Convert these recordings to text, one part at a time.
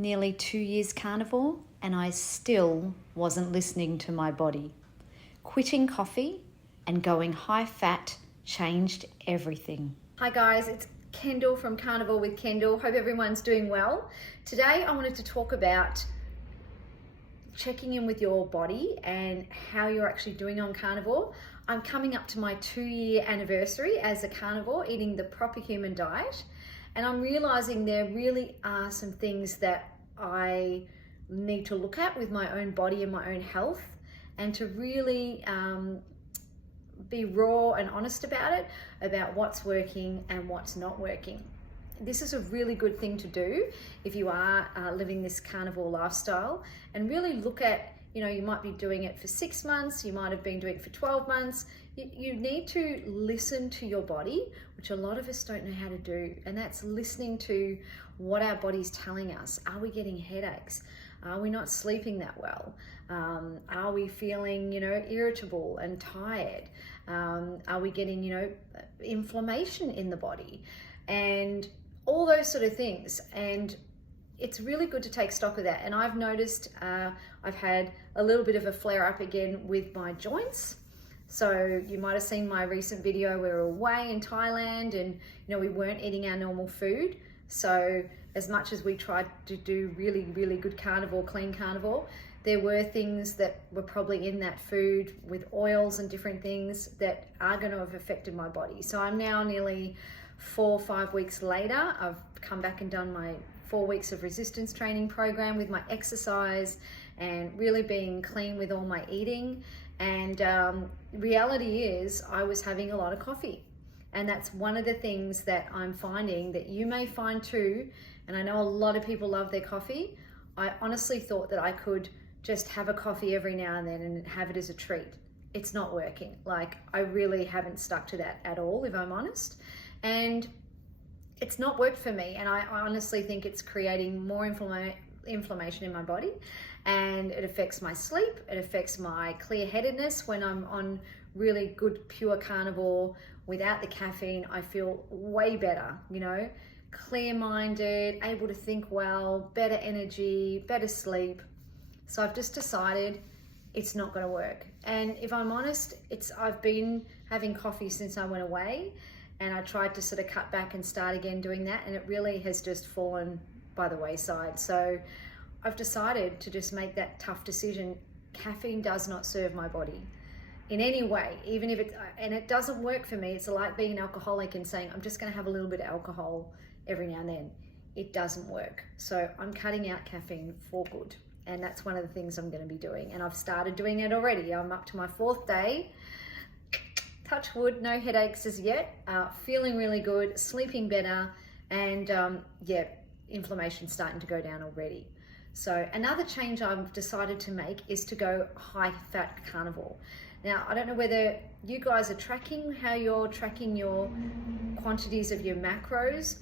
Nearly 2 years carnivore, and I still wasn't listening to my body. Quitting coffee and going high fat changed everything. Hi guys, it's Kendall from Carnivore with Kendall. Hope everyone's doing well. Today I wanted to talk about checking in with your body and how you're actually doing on carnivore. I'm coming up to my 2-year anniversary as a carnivore, eating the proper human diet. And I'm realizing there really are some things that I need to look at with my own body and my own health, and to really be raw and honest about it, about what's working and what's not working. This is a really good thing to do if you are living this carnivore lifestyle, and really look at, you might be doing it for 6 months, you might have been doing it for 12 months. You need to listen to your body, which a lot of us don't know how to do, and that's listening to what our body's telling us. Are we getting headaches? Are we not sleeping that well? Are we feeling, irritable and tired? Are we getting, inflammation in the body? And all those sort of things. And it's really good to take stock of that. And I've noticed I've had a little bit of a flare up again with my joints. So you might have seen my recent video where we were away in Thailand, and we weren't eating our normal food. So as much as we tried to do really, really good carnivore, clean carnivore, there were things that were probably in that food with oils and different things that are going to have affected my body. So I'm now nearly 4 or 5 weeks later. I've come back and done my 4 weeks of resistance training program with my exercise and really being clean with all my eating. And reality is I was having a lot of coffee. And that's one of the things that I'm finding that you may find too. And I know a lot of people love their coffee. I honestly thought that I could just have a coffee every now and then and have it as a treat. It's not working. Like, I really haven't stuck to that at all, if I'm honest. And it's not worked for me. And I honestly think it's creating more inflammation in my body. And it affects my sleep. It affects my clear-headedness. When I'm on really good, pure carnivore without the caffeine, I feel way better, clear-minded, able to think well, better energy, better sleep. So I've just decided it's not going to work. And if I'm honest, I've been having coffee since I went away, and I tried to sort of cut back and start again doing that, and it really has just fallen by the wayside. So I've decided to just make that tough decision. Caffeine does not serve my body in any way, even if it doesn't work for me. It's like being an alcoholic and saying, I'm just going to have a little bit of alcohol every now and then. It doesn't work. So I'm cutting out caffeine for good. And that's one of the things I'm going to be doing. And I've started doing it already. I'm up to my 4th day. Touch wood, no headaches as yet. Feeling really good, sleeping better, and inflammation's starting to go down already. So another change I've decided to make is to go high fat carnivore. Now, I don't know whether you guys are tracking how you're tracking your quantities of your macros.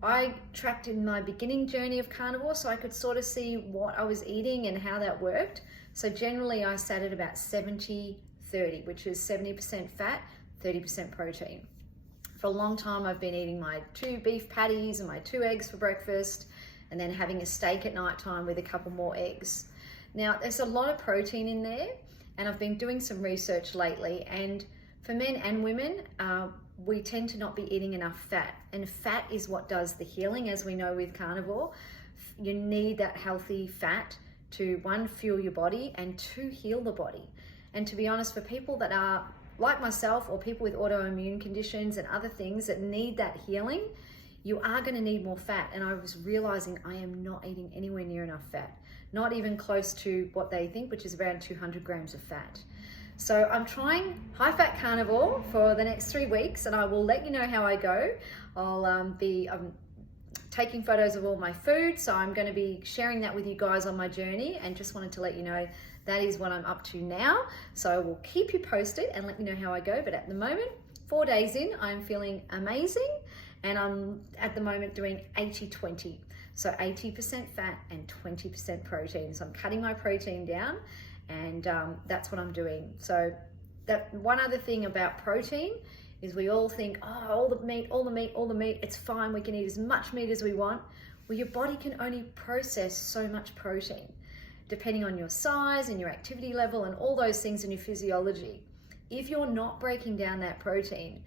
I tracked in my beginning journey of carnivore, so I could sort of see what I was eating and how that worked. So generally I sat at about 70-30, which is 70% fat, 30% protein. For a long time I've been eating my 2 beef patties and my 2 eggs for breakfast, and then having a steak at night time with a couple more eggs. Now, there's a lot of protein in there, and I've been doing some research lately, and for men and women, we tend to not be eating enough fat, and fat is what does the healing, as we know with carnivore. You need that healthy fat to, 1, fuel your body, and 2, heal the body. And to be honest, for people that are like myself, or people with autoimmune conditions and other things that need that healing, you are going to need more fat. And I was realizing I am not eating anywhere near enough fat, not even close to what they think, which is around 200 grams of fat. So I'm trying high fat carnivore for the next 3 weeks, and I will let you know how I go. I'm taking photos of all my food, so I'm going to be sharing that with you guys on my journey, and just wanted to let you know that is what I'm up to now. So I will keep you posted and let you know how I go. But at the moment, 4 days in, I'm feeling amazing. And I'm at the moment doing 80-20. So 80% fat and 20% protein. So I'm cutting my protein down, and that's what I'm doing. So that one other thing about protein is we all think, oh, all the meat, it's fine. We can eat as much meat as we want. Well, your body can only process so much protein, depending on your size and your activity level and all those things in your physiology. If you're not breaking down that protein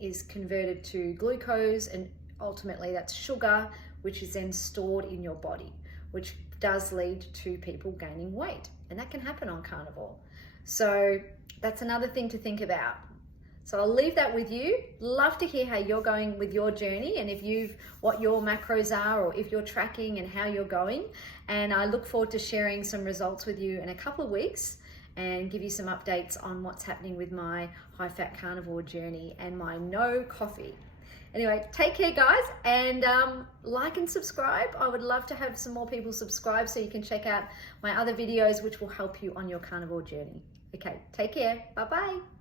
is converted to glucose, and ultimately that's sugar, which is then stored in your body, which does lead to people gaining weight. And that can happen on carnivore. So that's another thing to think about. So I'll leave that with you. Love to hear how you're going with your journey, and what your macros are, or if you're tracking and how you're going. And I look forward to sharing some results with you in a couple of weeks and give you some updates on what's happening with my high fat carnivore journey and my no coffee. Anyway, take care guys, and like and subscribe. I would love to have some more people subscribe so you can check out my other videos which will help you on your carnivore journey. Okay, take care. Bye-bye.